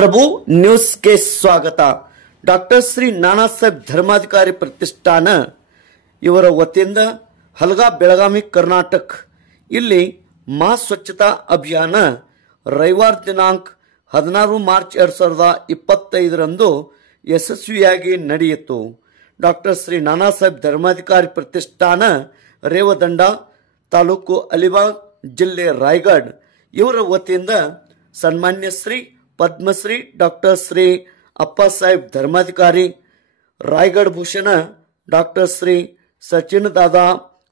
ಪ್ರಭು ನ್ಯೂಸ್ಗೆ ಸ್ವಾಗತ. ಡಾಕ್ಟರ್ ಶ್ರೀ ನಾನಾ ಸಾಹೇಬ್ ಧರ್ಮಾಧಿಕಾರಿ ಪ್ರತಿಷ್ಠಾನ ಇವರ ವತಿಯಿಂದ ಹಲಗಾ ಬೆಳಗಾವಿ ಕರ್ನಾಟಕ ಇಲ್ಲಿ ಮಹಾ ಸ್ವಚ್ಛತಾ ಅಭಿಯಾನ ರವಿವಾರ ದಿನಾಂಕ 16 ಮಾರ್ಚ್ 2025 ಯಶಸ್ವಿಯಾಗಿ ನಡೆಯಿತು. ಡಾಕ್ಟರ್ ಶ್ರೀ ನಾನಾ ಸಾಹೇಬ್ ಧರ್ಮಾಧಿಕಾರಿ ಪ್ರತಿಷ್ಠಾನ ರೇವದಂಡ ತಾಲೂಕು ಅಲಿಬಾಗ್ ಜಿಲ್ಲೆ ರಾಯಗಢ ಇವರ ವತಿಯಿಂದ ಸನ್ಮಾನ್ಯ ಶ್ರೀ ಪದ್ಮಶ್ರೀ ಡಾಕ್ಟರ್ ಶ್ರೀ ಅಪ್ಪ ಸಾಹೇಬ್ ಧರ್ಮಾಧಿಕಾರಿ ರಾಯಗಢ ಭೂಷಣ ಡಾಕ್ಟರ್ ಶ್ರೀ ಸಚಿನ್ ದಾದಾ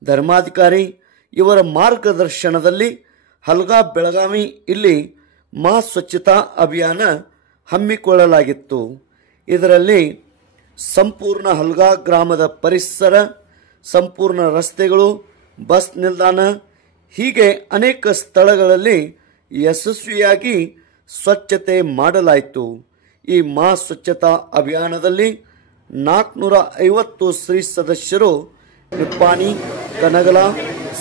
ಧರ್ಮಾಧಿಕಾರಿ ಇವರ ಮಾರ್ಗದರ್ಶನದಲ್ಲಿ ಹಲಗಾ ಬೆಳಗಾವಿ ಇಲ್ಲಿ ಮಹಾ ಸ್ವಚ್ಛತಾ ಅಭಿಯಾನ ಹಮ್ಮಿಕೊಳ್ಳಲಾಗಿತ್ತು. ಇದರಲ್ಲಿ ಸಂಪೂರ್ಣ ಹಲಗಾ ಗ್ರಾಮದ ಪರಿಸರ, ಸಂಪೂರ್ಣ ರಸ್ತೆಗಳು, ಬಸ್ ನಿಲ್ದಾಣ ಹೀಗೆ ಅನೇಕ ಸ್ಥಳಗಳಲ್ಲಿ ಯಶಸ್ವಿಯಾಗಿ ಸ್ವಚ್ಛತೆ ಮಾಡಲಾಯಿತು. ಈ ಮಹಾ ಸ್ವಚ್ಛತಾ ಅಭಿಯಾನದಲ್ಲಿ 450 ಸ್ತ್ರೀ ಸದಸ್ಯರು ನಿಪ್ಪಾಣಿ, ಕನಗಲ,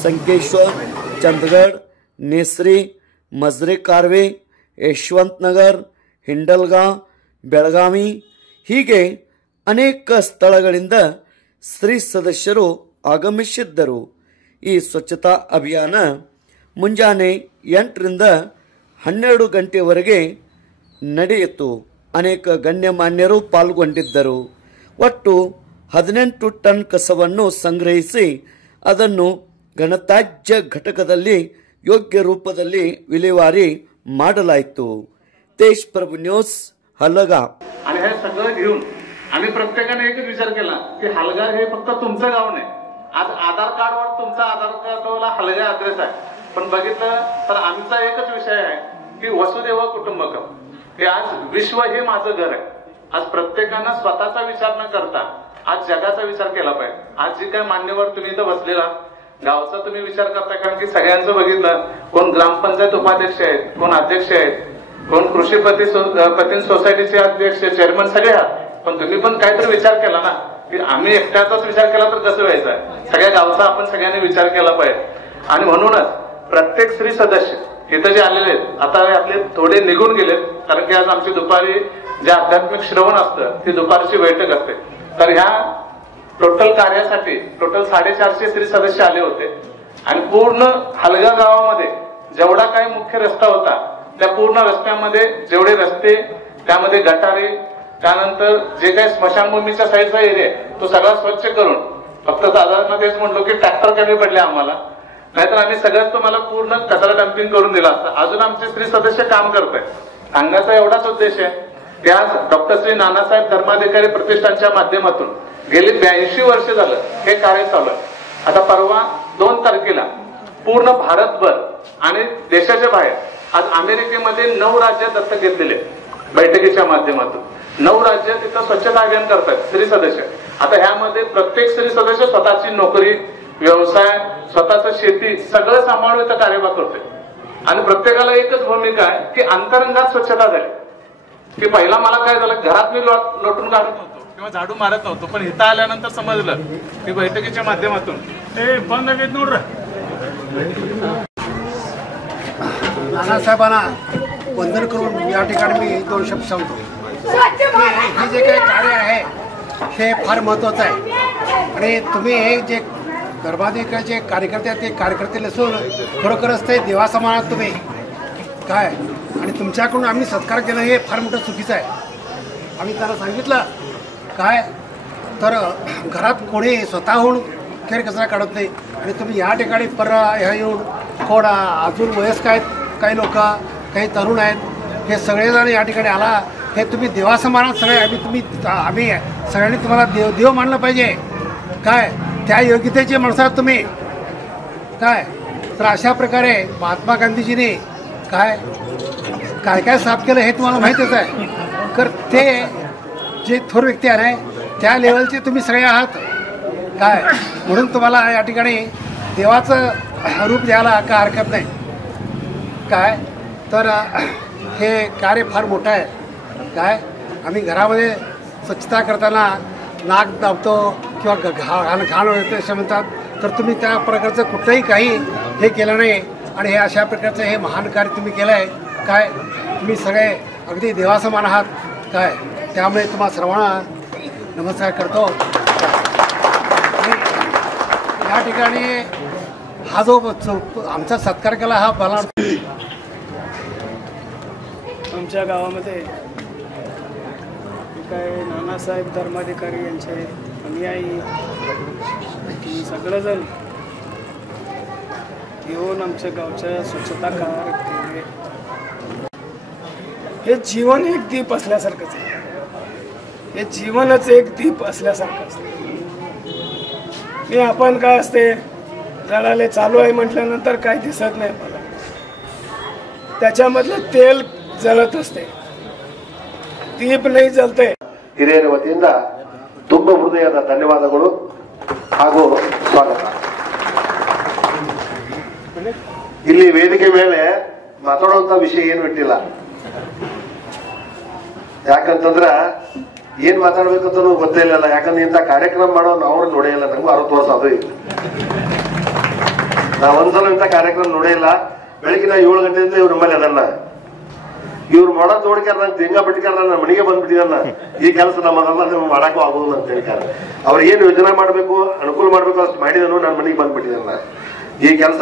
ಸಂಕೇಶ್ವರ್, ಚಂದಗಢ, ನೇಸ್ರಿ, ಮಜ್ರೆ ಕಾರ್ವೆ, ಯಶವಂತ ನಗರ್, ಹಿಂಡಲ್ಗಾ, ಬೆಳಗಾವಿ ಹೀಗೆ ಅನೇಕ ಸ್ಥಳಗಳಿಂದ ಸ್ತ್ರೀ ಸದಸ್ಯರು ಆಗಮಿಸಿದ್ದರು. ಈ ಸ್ವಚ್ಛತಾ ಅಭಿಯಾನ ಮುಂಜಾನೆ 8 ರಿಂದ 12 ಗಂಟೆವರೆಗೆ ನಡೆಯಿತು. ಅನೇಕ ಗಣ್ಯಮಾನ್ಯರು ಪಾಲ್ಗೊಂಡಿದ್ದರು. ಒಟ್ಟು 18 ಟನ್ ಕಸವನ್ನು ಸಂಗ್ರಹಿಸಿ ಅದನ್ನು ಘನತ್ಯಾಜ್ಯ ಘಟಕದಲ್ಲಿ ಯೋಗ್ಯ ರೂಪದಲ್ಲಿ ವಿಲೇವಾರಿ ಮಾಡಲಾಯಿತು. तेज प्रभू न्यूज हलगा. आणि हे सगळं घेऊन आम्ही प्रत्येकाने एकच विचार केला की हलगा हे फक्त तुमचं गाव नाही. आज आधार कार्डवर तुमचा आधार कार्डला हलगा ऍड्रेस आहे, पण बघितलं तर आमचा एकच विषय आहे की वसुदेव कुटुंबकम. हे आज विश्व हे माझं घर आहे. आज प्रत्येकानं स्वतःचा विचार न करता आज जगाचा विचार केला पाहिजे. आज जी काय मान्यवर तुम्ही इथं बसलेला गावचा तुम्ही विचार करताय, कारण की सगळ्यांचं बघितलं कोण ग्रामपंचायत उपाध्यक्ष आहेत, कोण अध्यक्ष आहेत, कोण कृषी पतीन सोसायटीचे अध्यक्ष, चेअरमन सगळे आहात. पण तुम्ही पण काहीतरी विचार केला ना की आम्ही एकट्याचाच विचार केला तर कसं व्हायचं आहे. सगळ्या गावचा आपण सगळ्यांनी विचार केला पाहिजे. आणि म्हणूनच प्रत्येक स्त्री सदस्य इथं जे आलेले आहेत, आता आपले थोडे निघून गेलेत, कारण की आज आमची दुपारी जे आध्यात्मिक श्रवण असतं ती दुपारची बैठक असते. तर ह्या टोटल कार्यासाठी टोटल 450 स्त्री सदस्य आले होते. आणि पूर्ण हलगा गावामध्ये जेवढा काही मुख्य रस्ता होता त्या पूर्ण रस्त्यामध्ये जेवढे रस्ते, त्यामध्ये गटारे, त्यानंतर जे काही स्मशानभूमीच्या साईडचा एरिया तो सगळा स्वच्छ करून, फक्त साधारण तेच म्हणलो की ट्रॅक्टर कमी पडले आम्हाला, नाहीतर आम्ही सगळ्यात तुम्हाला पूर्ण कचरा डम्पिंग करून दिला असता. अजून आमचे स्त्री सदस्य काम करत आहेत. सांगायचा एवढाच उद्देश आहे की आज डॉक्टर श्री नानासाहेब धर्माधिकारी प्रतिष्ठानच्या माध्यमातून गेली 82 वर्ष झालं हे कार्य चालू आहे. आता परवा 2 तारखेला पूर्ण भारतभर आणि देशाच्या बाहेर आज अमेरिकेमध्ये 9 राज्य दत्तक घेतलेले बैठकीच्या माध्यमातून 9 राज्य तिथं स्वच्छता अभियान करतात स्त्री सदस्य. आता ह्यामध्ये प्रत्येक स्त्री सदस्य स्वतःची नोकरी, व्यवसाय, स्वतःचं शेती सगळं सांभाळून इथं कार्यभाग करतोय. आणि प्रत्येकाला एकच भूमिका आहे की अंतरंगात स्वच्छता झाली. की पहिला मला काय झालं, घरात मी लोटून काढत नव्हतो किंवा झाडू मारत नव्हतो, पण इथं आल्यानंतर समजलं की बैठकीच्या माध्यमातून बंद घेत नोड नानासाहेबांना वंदन करून या ठिकाणी मी 2 शब्द सांगतो. हे जे काही कार्य आहे हे फार महत्त्वाचं आहे. आणि तुम्ही हे जे धर्माधिकारीचे कार्यकर्ते आहेत ते कार्यकर्ते नसून खरोखरच ते देवासमानात तुम्ही काय, आणि तुमच्याकडून आम्ही सत्कार केला हे फार मोठं चुकीचं आहे. आम्ही त्यांना सांगितलं काय तर घरात कोणी स्वतःहून खेळ कचरा काढत नाही. आणि तुम्ही या ठिकाणी ह्या येऊन कोण अजून वयस्क आहेत, काही लोक, काही तरुण आहेत, हे सगळेजण या ठिकाणी आला. हे तुम्ही देवासमानात सगळे आम्ही सगळ्यांनी तुम्हाला देव मानलं पाहिजे काय, त्या योग्यतेचे माणसं आहात तुम्ही काय. तर अशा प्रकारे महात्मा गांधीजींनी काय काय साफ केलं हे तुम्हाला माहितीच आहे. तर ते जे थोर व्यक्ती आहे त्या लेवलचे तुम्ही सगळे आहात काय. म्हणून तुम्हाला या ठिकाणी देवाचं रूप द्यायला काय हरकत नाही काय. तर हे कार्य फार मोठं आहे काय. आम्ही घरामध्ये स्वच्छता करताना नाक दाबतो किंवा घाण होते असे म्हणतात, तर तुम्ही त्या प्रकारचं कुठलंही काही हे केलं नाही. आणि हे अशा प्रकारचं हे महान कार्य तुम्ही केलं आहे काय. तुम्ही सगळे अगदी देवासमान आहात काय, त्यामुळे तुम्हा सर्वांना नमस्कार करतो. या ठिकाणी हा जो आमचा सत्कार केला हा मला आमच्या गावामध्ये काय नानासाहेब धर्माधिकारी यांचे अनुयायी की सगळेजण येऊन आमच्या गावच्या स्वच्छता कार्य केले. हे जीवन एक दीप असल्यासारखंच आहे. हे जीवनच एक दीप असल्यासारखं असतं. मी आपण काय असते जळाले चालू आहे म्हटल्यानंतर काय दिसत नाही मला, त्याच्यामधलं तेल जळत असते, ದೀಪ नहीं जलते. ಹಿರಿಯರ ವತಿಯಿಂದ ತುಂಬ ಹೃದಯದ ಧನ್ಯವಾದಗಳು ಹಾಗೂ ಸ್ವಾಗತ. ಇಲ್ಲಿ ವೇದಿಕೆ ಮೇಲೆ ಮಾತಾಡುವಂತ ವಿಷಯ ಏನು ಬಿಟ್ಟಿಲ್ಲ. ಯಾಕಂತಂದ್ರ ಏನ್ ಮಾತಾಡ್ಬೇಕಂತ ಗೊತ್ತೇ ಇಲ್ಲ. ಯಾಕಂದ್ರೆ ಇಂಥ ಕಾರ್ಯಕ್ರಮ ಮಾಡೋ ನಾವು ನೋಡೇ ಇಲ್ಲ. ನಂಗೂ 60 ವರ್ಷ ಅದು ಇಲ್ಲ. ನಾ ಒಂದ್ಸಲ ಇಂಥ ಕಾರ್ಯಕ್ರಮ ನೋಡೇ ಇಲ್ಲ. ಬೆಳಗಿನ 7 ಗಂಟೆಯಿಂದ ಇವ್ರ ನಮ್ಮಲ್ಲಿ ಅದನ್ನ ಇವ್ರು ಮಾಡೋ ತೋಡ್ಕ್ಯಾರ ನಂಗೆ ತೆಂಗ ಬಿಟ್ಟಾರ ನನ್ನ ಮನೆಗೆ ಬಂದ್ಬಿಟ್ಟಿದಾನ. ಈ ಕೆಲಸ ನಮ್ಮದಲ್ಲ, ನೀವು ಮಾಡಕ್ಕೂ ಆಗೋದಿಲ್ಲ ಅಂತ ಹೇಳ್ತಾರೆ. ಅವ್ರು ಏನ್ ಯೋಜನೆ ಮಾಡ್ಬೇಕು ಅನುಕೂಲ ಮಾಡ್ಬೇಕು ಅಷ್ಟು ಮಾಡಿದನು ನನ್ನ ಮನೆಗೆ ಬಂದ್ಬಿಟ್ಟಿದಾನ. ಈ ಕೆಲಸ